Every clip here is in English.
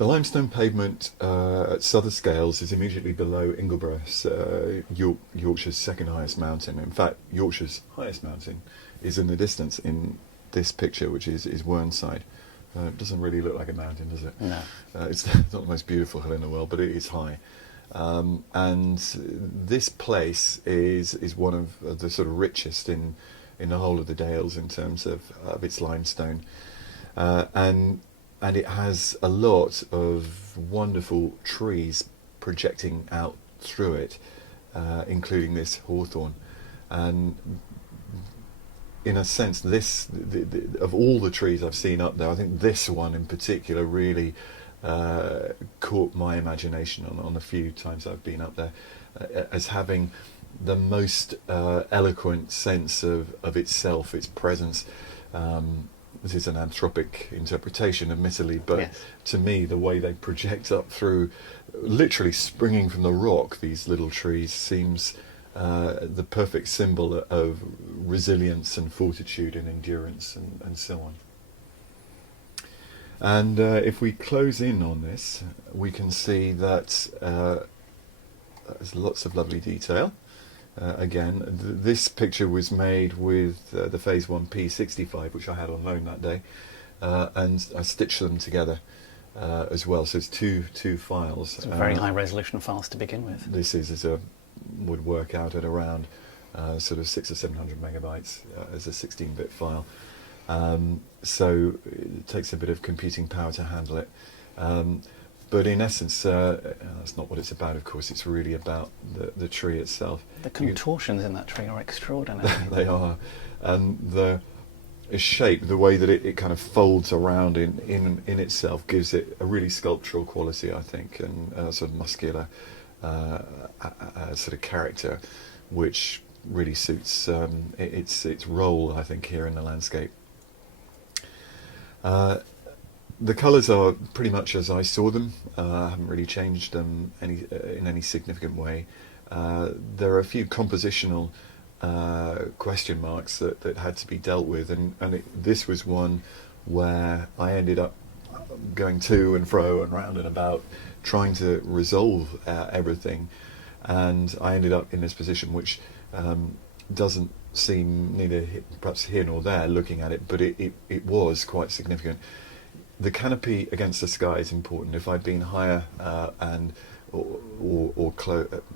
The limestone pavement at Souther Scales is immediately below Inglebrous, Yorkshire's second highest mountain. In fact, Yorkshire's highest mountain is in the distance in this picture, which is Whernside. It doesn't really look like a mountain, does it? No. It's not the most beautiful hill in the world, but it is high. And this place is one of the sort of richest in the whole of the Dales in terms of its limestone. And it has a lot of wonderful trees projecting out through it, including this hawthorn. And in a sense, of all the trees I've seen up there, I think this one in particular really caught my imagination on the few times I've been up there, as having the most eloquent sense of itself, its presence. This is an anthropic interpretation, admittedly, but yes. To me, the way they project up through, literally springing from the rock, these little trees, seems the perfect symbol of resilience and fortitude and endurance and so on. And if we close in on this, we can see that there's lots of lovely detail. Again, this picture was made with the Phase 1 P65, which I had on loan that day, and I stitched them together as well. So it's two files. Some very high resolution files to begin with. This would work out at around sort of 600 or 700 megabytes as a 16-bit file. So it takes a bit of computing power to handle it. But in essence, that's not what it's about, of course. It's really about the tree itself. The contortions in that tree are extraordinary. They are. And the shape, the way that it kind of folds around in itself, gives it a really sculptural quality, I think, and sort of muscular sort of character, which really suits its role, I think, here in the landscape. The colours are pretty much as I saw them. I haven't really changed them in any significant way. There are a few compositional question marks that had to be dealt with, and this was one where I ended up going to and fro and round and about trying to resolve everything, and I ended up in this position which doesn't seem neither perhaps here nor there looking at it, but it was quite significant. The canopy against the sky is important. If I'd been higher or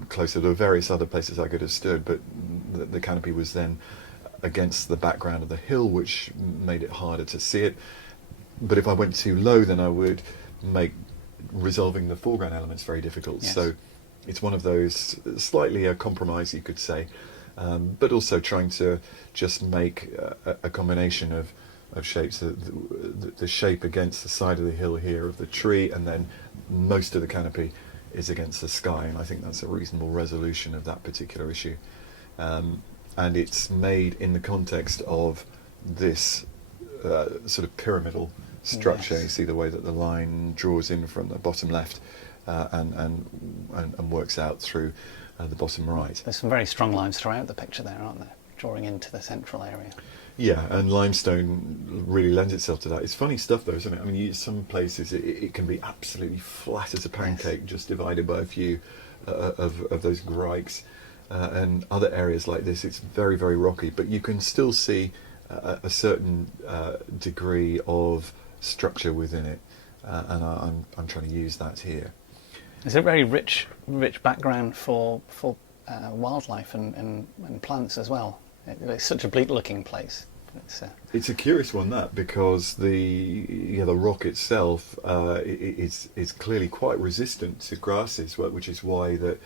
closer, there were various other places I could have stood, but the canopy was then against the background of the hill, which made it harder to see it. But if I went too low, then I would make resolving the foreground elements very difficult. Yes. So it's one of those, slightly a compromise, you could say, but also trying to just make a combination of shapes, the shape against the side of the hill here of the tree, and then most of the canopy is against the sky, and I think that's a reasonable resolution of that particular issue. And it's made in the context of this sort of pyramidal structure. Yes. You see the way that the line draws in from the bottom left and works out through the bottom right. There's some very strong lines throughout the picture there, aren't there? Drawing into the central area. Yeah, and limestone really lends itself to that. It's funny stuff, though, isn't it? I mean, some places it can be absolutely flat as a pancake, yes, just divided by a few of those grikes. And other areas like this, it's very, very rocky, but you can still see a certain degree of structure within it, and I'm trying to use that here. It's a very rich background for wildlife and plants as well. It's such a bleak-looking place. It's a curious one, that, because the rock itself is clearly quite resistant to grasses, which is why that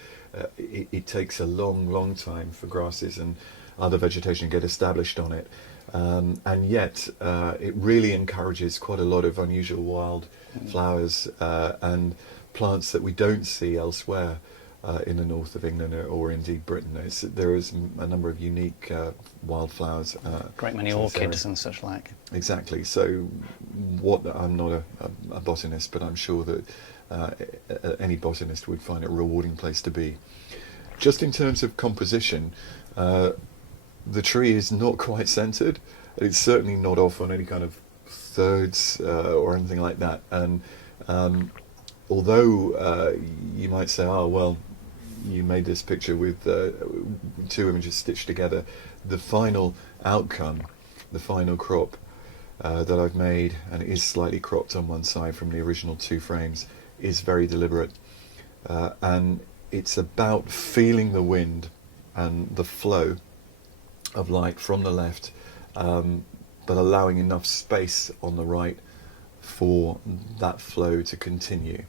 it takes a long time for grasses and other vegetation to get established on it, and yet it really encourages quite a lot of unusual wild flowers and plants that we don't see elsewhere. In the north of England or indeed Britain. There is a number of unique wildflowers. Great many orchids and such like. Exactly. So I'm not a botanist, but I'm sure that any botanist would find it a rewarding place to be. Just in terms of composition, the tree is not quite centred. It's certainly not off on any kind of thirds or anything like that. And although you might say, oh well, you made this picture with two images stitched together, the final outcome, the final crop that I've made, and it is slightly cropped on one side from the original two frames, is very deliberate, and it's about feeling the wind and the flow of light from the left, but allowing enough space on the right for that flow to continue.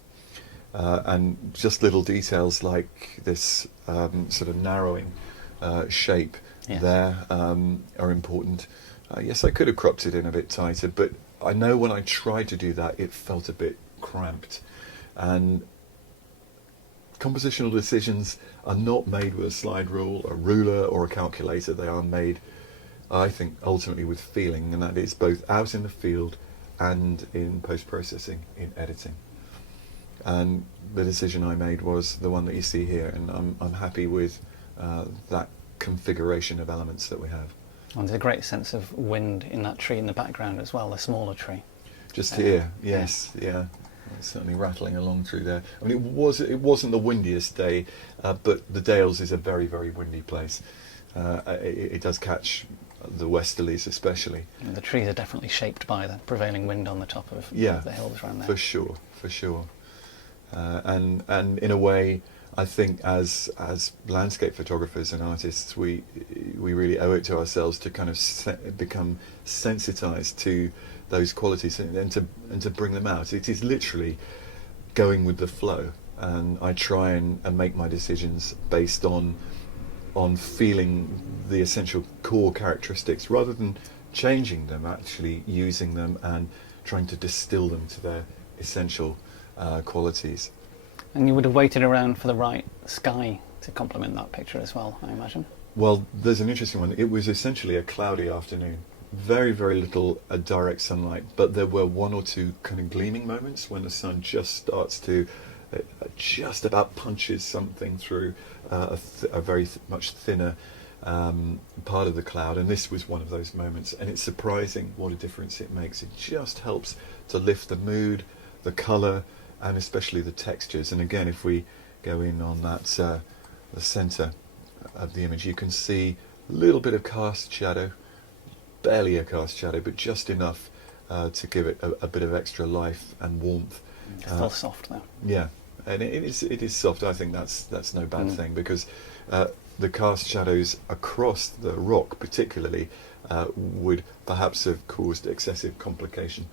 And just little details like this sort of narrowing shape Yes. there are important. Yes, I could have cropped it in a bit tighter, but I know when I tried to do that, it felt a bit cramped. And compositional decisions are not made with a slide rule, a ruler, or a calculator. They are made, I think, ultimately with feeling, and that is both out in the field and in post-processing, in editing. And the decision I made was the one that you see here, and I'm happy with that configuration of elements that we have. And there's a great sense of wind in that tree in the background as well, a smaller tree. Just here, yes, yeah. It's certainly rattling along through there. I mean, it wasn't the windiest day, but the Dales is a very, very windy place. It does catch the westerlies especially. And the trees are definitely shaped by the prevailing wind on the top of the hills around there. For sure, for sure. And in a way, I think as landscape photographers and artists, we really owe it to ourselves to kind of become sensitized to those qualities and to bring them out. It is literally going with the flow, and I try and make my decisions based on feeling the essential core characteristics rather than changing them, actually using them and trying to distill them to their essential qualities. And you would have waited around for the right sky to complement that picture as well, I imagine. Well, there's an interesting one. It was essentially a cloudy afternoon. Very, very little direct sunlight, but there were one or two kind of gleaming moments when the sun just starts to just about punches something through a very much thinner part of the cloud, and this was one of those moments, and it's surprising what a difference it makes. It just helps to lift the mood, the colour, and especially the textures. And again, if we go in on that the centre of the image, you can see a little bit of cast shadow, barely a cast shadow, but just enough to give it a bit of extra life and warmth. It's still soft though. Yeah, and it is soft. I think that's no bad thing, because the cast shadows across the rock particularly would perhaps have caused excessive complication